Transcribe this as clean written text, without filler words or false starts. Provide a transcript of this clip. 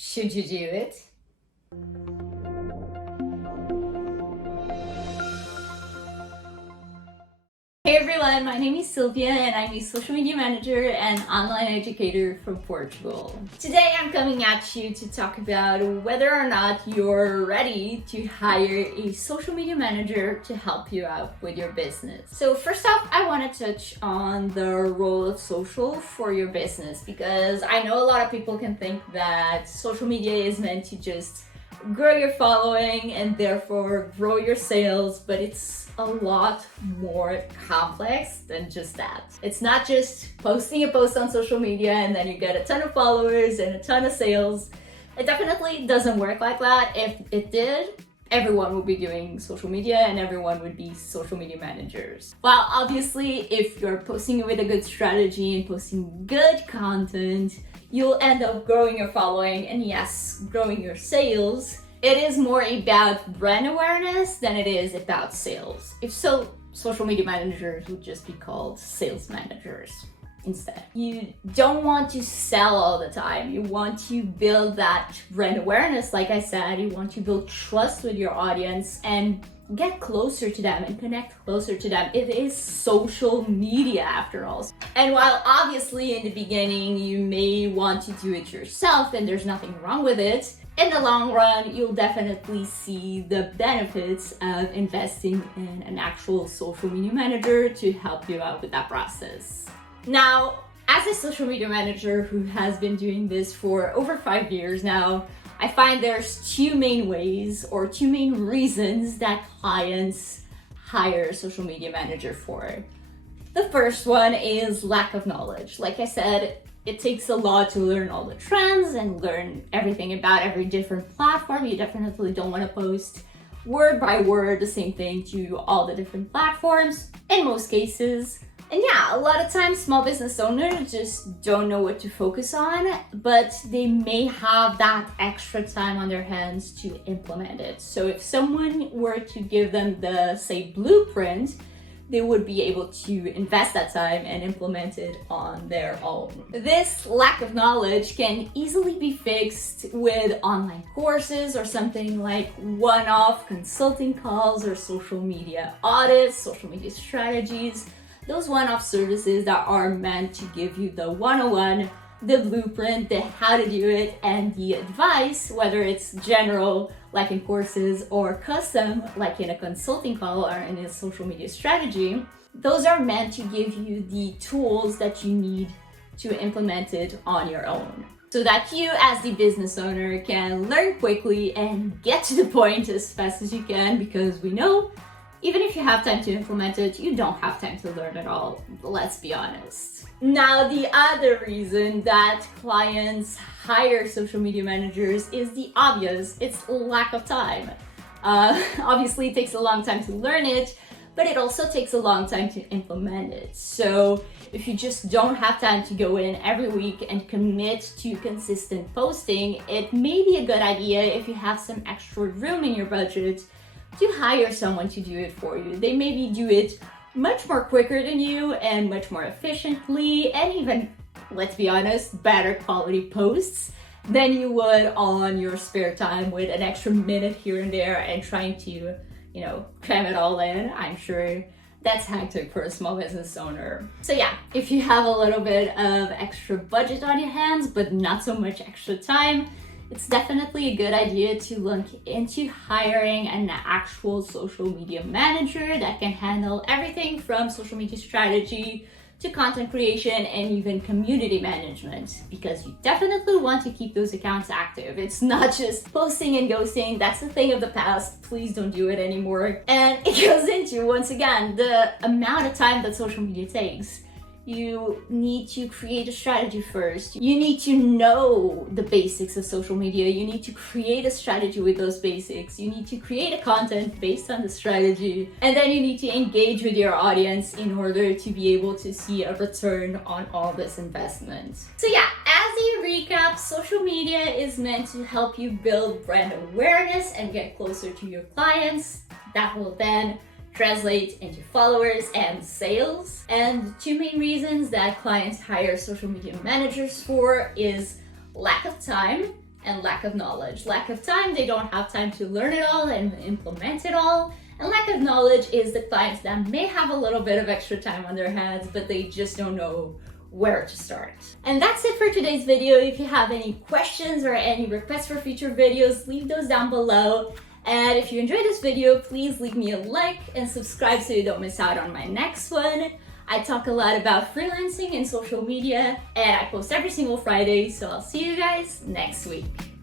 Should you do it? Hey everyone, my name is Sylvia and I'm a social media manager and online educator from Portugal. Today I'm coming at you to talk about whether or not you're ready to hire a social media manager to help you out with your business. So first off, I want to touch on the role of social for your business, because I know a lot of people can think that social media is meant to just grow your following and therefore grow your sales, but it's a lot more complex than just that. It's not just posting a post on social media and then you get a ton of followers and a ton of sales. It definitely doesn't work like that. If it did, everyone would be doing social media and everyone would be social media managers. Well, obviously, if you're posting with a good strategy and posting good content, you'll end up growing your following and yes, growing your sales. It is more about brand awareness than it is about sales. If so, social media managers would just be called sales managers instead. You don't want to sell all the time. You want to build that brand awareness, like I said. You want to build trust with your audience and get closer to them and connect closer to them. It is social media after all. And while obviously in the beginning you may want to do it yourself and there's nothing wrong with it, in the long run you'll definitely see the benefits of investing in an actual social media manager to help you out with that process. Now, as a social media manager who has been doing this for over 5 years now, I find there's two main ways or two main reasons that clients hire a social media manager for. The first one is lack of knowledge. Like I said, it takes a lot to learn all the trends and learn everything about every different platform. You definitely don't want to post word by word the same thing to all the different platforms in most cases. And yeah, a lot of times small business owners just don't know what to focus on, but they may have that extra time on their hands to implement it. So if someone were to give them the, say, blueprint, they would be able to invest that time and implement it on their own. This lack of knowledge can easily be fixed with online courses or something like one-off consulting calls or social media audits, social media strategies. Those one-off services that are meant to give you the 101, the blueprint, the how to do it, and the advice, whether it's general, like in courses, or custom, like in a consulting call or in a social media strategy. Those are meant to give you the tools that you need to implement it on your own, so that you as the business owner can learn quickly and get to the point as fast as you can, because we know even if you have time to implement it, you don't have time to learn it all, let's be honest. Now, the other reason that clients hire social media managers is the obvious. It's lack of time. Obviously, it takes a long time to learn it, but it also takes a long time to implement it. So if you just don't have time to go in every week and commit to consistent posting, it may be a good idea, if you have some extra room in your budget, to hire someone to do it for you. They maybe do it much more quicker than you and much more efficiently, and even, let's be honest, better quality posts than you would on your spare time with an extra minute here and there and trying to, cram it all in. I'm sure that's hectic for a small business owner. So yeah, if you have a little bit of extra budget on your hands, but not so much extra time, it's definitely a good idea to look into hiring an actual social media manager that can handle everything from social media strategy to content creation and even community management, because you definitely want to keep those accounts active. It's not just posting and ghosting. That's a thing of the past. Please don't do it anymore. And it goes into, once again, the amount of time that social media takes. You need to create a strategy first. You need to know the basics of social media. You need to create a strategy with those basics. You need to create a content based on the strategy. And then you need to engage with your audience in order to be able to see a return on all this investment. So yeah, as a recap, social media is meant to help you build brand awareness and get closer to your clients. That will then translate into followers and sales. And two main reasons that clients hire social media managers for is lack of time and lack of knowledge. Lack of time, they don't have time to learn it all and implement it all. And lack of knowledge is the clients that may have a little bit of extra time on their hands, but they just don't know where to start. And that's it for today's video. If you have any questions or any requests for future videos, leave those down below. And if you enjoyed this video, please leave me a like and subscribe so you don't miss out on my next one. I talk a lot about freelancing and social media, and I post every single Friday, so I'll see you guys next week.